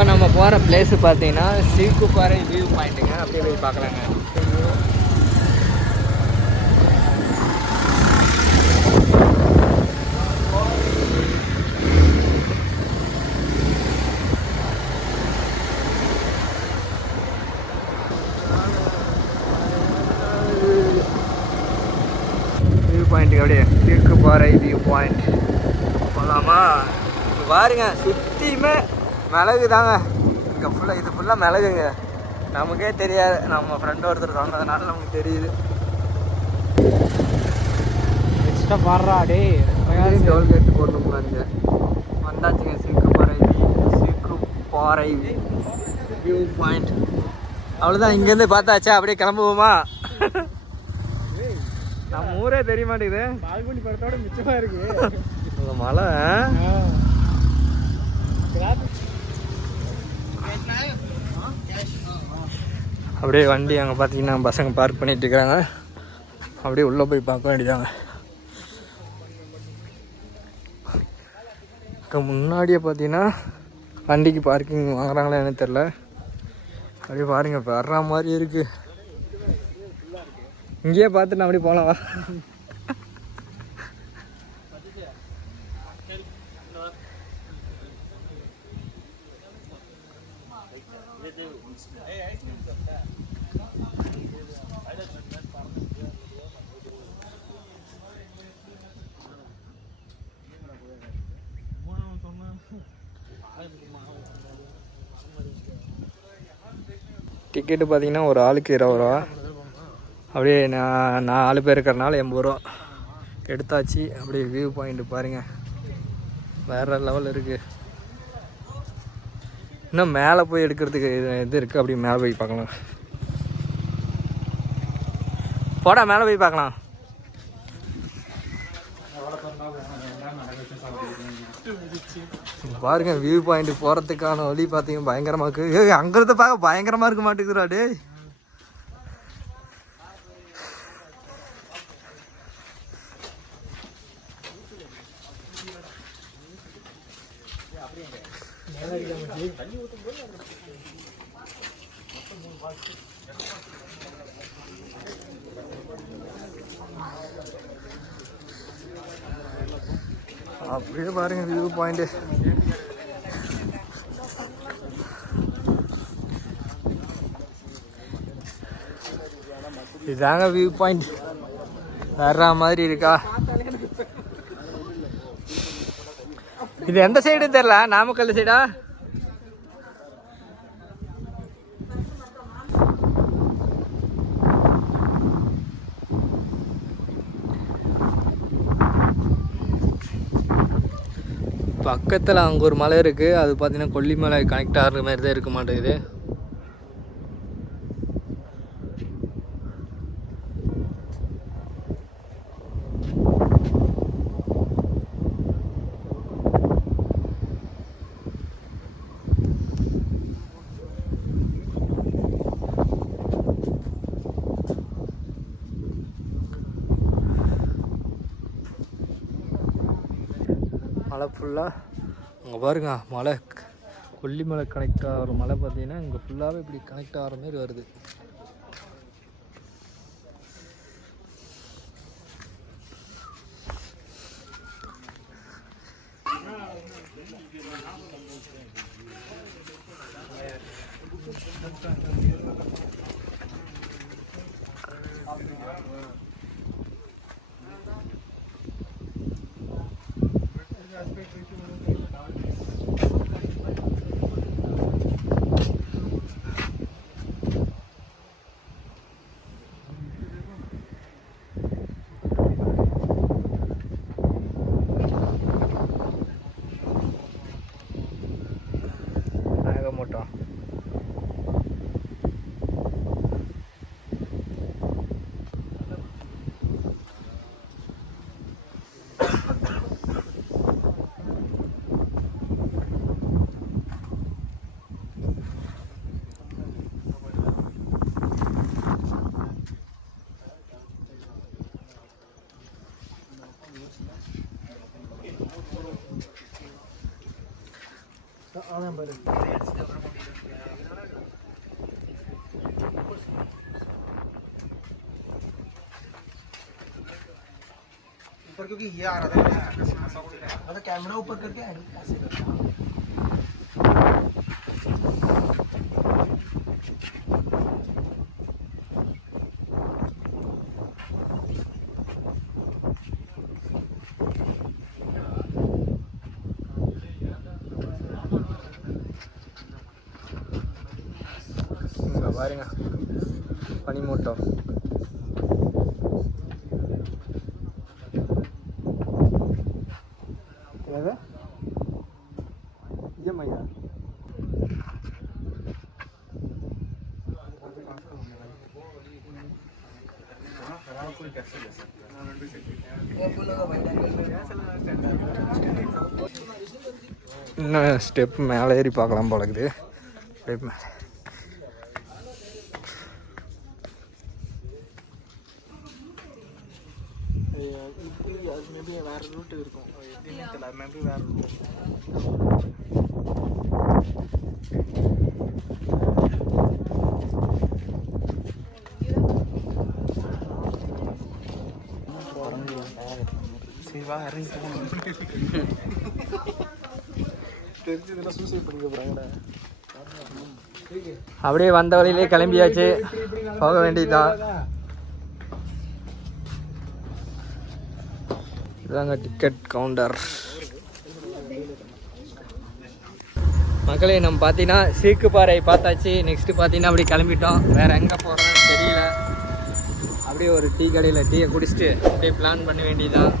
இப்போ நம்ம போகிற பிளேஸு பார்த்தீங்கன்னா சீக்குப்பாறை வியூ பாயிண்ட்டுங்க. அப்படியே போய் பார்க்கலாங்க. வியூ பாயிண்ட்டுக்கு அப்படியே சீக்குப்பாறை வியூ பாயிண்ட் போகலாமா? பாருங்க சுற்றியுமே மிளகு தாங்க. இங்கே ஃபுல்லாக இது ஃபுல்லாக மிளகுங்க. நமக்கே தெரியாது, நம்ம ஃப்ரெண்ட் ஒருத்தர் சொன்னதுனால நமக்கு தெரியுது. எக்ஸ்ட்ரா பாடுறா டே டோல்கேட்டு போடணும்லாங்க. வந்தாச்சுங்க சீக்குப்பாறை வியூ பாயிண்ட். அவ்வளோதான், இங்கேருந்து பார்த்தாச்சா? அப்படியே கிளம்புவோமா? நம்ம ஊரே தெரிய மாட்டேங்குது. பால்குடி படத்தோட மிச்சமாக இருக்கு மழை. அப்படியே வண்டி அங்கே பார்த்தீங்கன்னா பசங்க பார்க் பண்ணிட்டு இருக்கிறாங்க. அப்படியே உள்ளே போய் பார்க்க வேண்டியதாங்க. முன்னாடியே பார்த்தீங்கன்னா வண்டிக்கு பார்க்கிங் வாங்குறாங்களா எனக்கு தெரில. அப்படியே பாருங்க வர்ற மாதிரி இருக்கு. இங்கேயே பார்த்துட்டு அப்படியே போகலாம். டிக்கெட்டு பார்த்தீங்கன்னா ஒரு ஆளுக்கு 20 ரூபா. அப்படியே நான் 4 பேர் இருக்கிறனால 80 ரூபா எடுத்தாச்சு. அப்படியே வியூ பாயிண்ட் பாருங்கள், வேறு லெவலில் இருக்குது. இன்னும் மேலே போய் எடுக்கிறதுக்கு இது இருக்குது. அப்படியே மேலே போய் பார்க்கலாம். போடா மேலே போய் பார்க்கலாம். பாருங்க வியூ பாயிண்ட் போகிறதுக்கான வழி பார்த்தீங்க பயங்கரமாக இருக்குது. அங்கிருந்து பார்க்க பயங்கரமாக இருக்க மாட்டேங்குதுடா டே. அப்படியே பாருங்க வியூ பாயிண்ட். இதாங்க வியூ பாயிண்ட். வேற மாதிரி இருக்கா? இது எந்த சைடு தெரியல. நாமக்கல் சைடா? பக்கத்தில் அங்கே ஒரு மலை இருக்குது. அது பார்த்தீங்கன்னா கொல்லிமலை கனெக்ட் ஆகிற மாதிரி தான் இருக்க மாட்டேங்குது. மலை ஃபுல்லாக அங்கே பாருங்க, மலை கொல்லிமலை கனெக்ட் ஆகிற மலை பார்த்தீங்கன்னா இங்கே ஃபுல்லாகவே இப்படி கனெக்ட் ஆகிற மாதிரி வருது. அதான் பாரு. ऊपर क्योंकि ये आ रहा था मतलब कैमरा ऊपर करके एडिट कैसे करना பாருங்க பனிமூட்டம். ஐயா இன்னும் ஸ்டெப் மேலே ஏறி பார்க்கலாம் போலக்குது. ஸ்டெப் மேலே மேபி வேறு ரூட் இருக்கும் எப்படின்னு தெரியல மேபி வேறு ரூட் சரிவா இறங்கி போகணும் தெரிஞ்சதுன்னா சூசைட் பண்ணிக்க போகிறாங்கடா. அப்படியே வந்த வழியிலே கிளம்பியாச்சு, போக வேண்டியதுதான். இதாங்க டிக்கெட் கவுண்டர். மக்களே நம்ம பார்த்தீங்கன்னா சீக்குப்பாறை பார்த்தாச்சு. நெக்ஸ்ட்டு பார்த்தீங்கன்னா அப்படி கிளம்பிட்டோம். வேறு எங்கே போகிறோன்னு தெரியல. அப்படியே ஒரு டீ கடையில் டீயை குடிச்சிட்டு அப்படியே பிளான் பண்ண வேண்டியதுதான்.